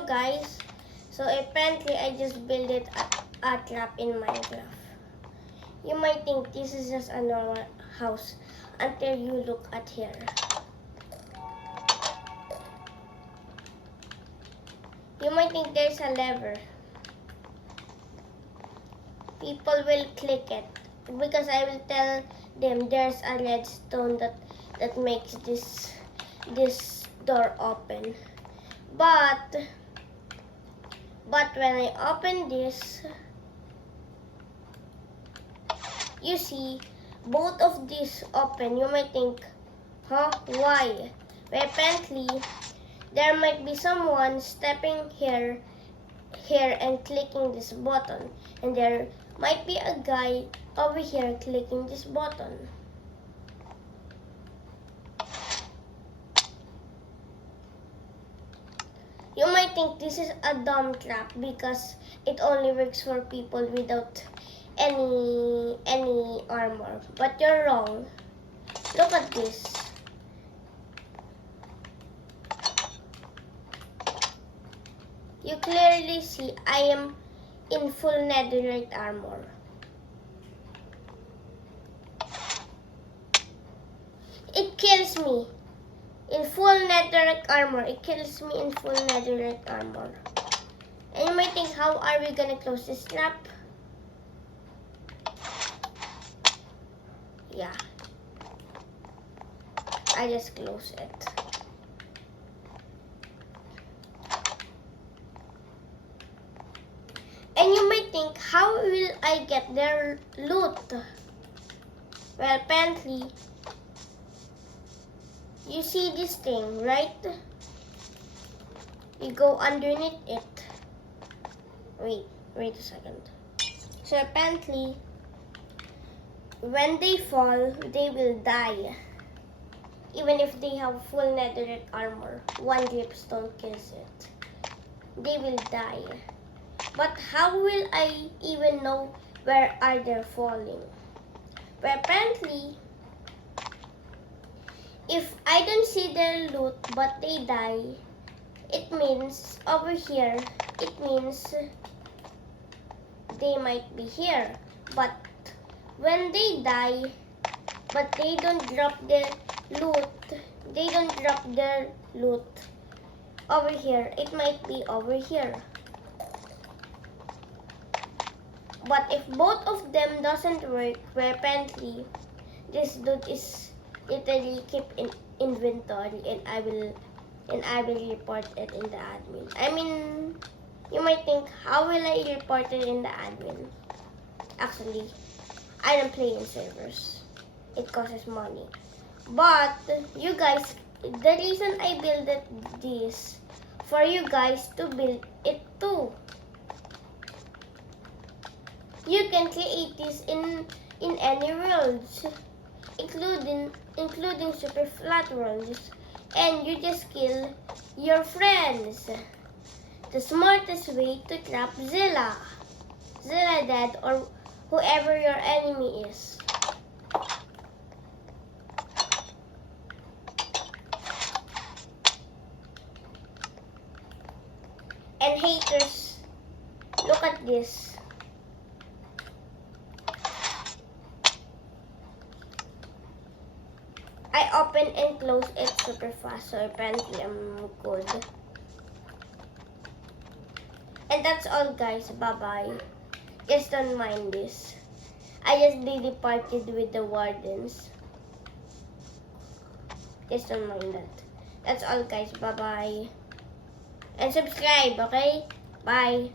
Hello guys. So apparently I just built it a trap in Minecraft. You might think this is just a normal house until you look at here. You might think there's a lever. People will click it because I will tell them there's a redstone that makes this door open. But when I open this, you see both of these open. You might think, huh, why? Well, apparently there might be someone stepping here and clicking this button, and there might be a guy over here clicking this button. You might think this is a dumb trap because it only works for people without any armor, but you're wrong. Look at this. You clearly see I am in full netherite armor. It kills me in full netherite armor. It kills me in full netherite armor. And you might think, how are we gonna close this trap? Yeah, I just close it. And you might think, how will I get their loot? Well, apparently, you see this thing, right? You go underneath it. Wait a second. So apparently, when they fall, they will die. Even if they have full netherite armor, one dripstone kills it. They will die. But how will I even know where are they falling? But apparently, if I don't see their loot but they die, it means over here, it means they might be here. But when they die, but they don't drop their loot, over here, it might be over here. But if both of them doesn't work, where apparently this dude is literally keep in inventory, and I will report it in the admin. I mean, you might think, how will I report it in the admin? Actually, I don't play in servers. It costs money. But you guys, the reason I built this for you guys to build it too. You can create this in any worlds, including super flat worlds, and you just kill your friends. The smartest way to trap Zilla Dad, or whoever your enemy is. And haters, look at this. I open and close it super fast, so apparently I'm good. And that's all guys, bye-bye. Just don't mind this. I just daily partied with the wardens. Just don't mind that. That's all guys, bye-bye. And subscribe, okay? Bye.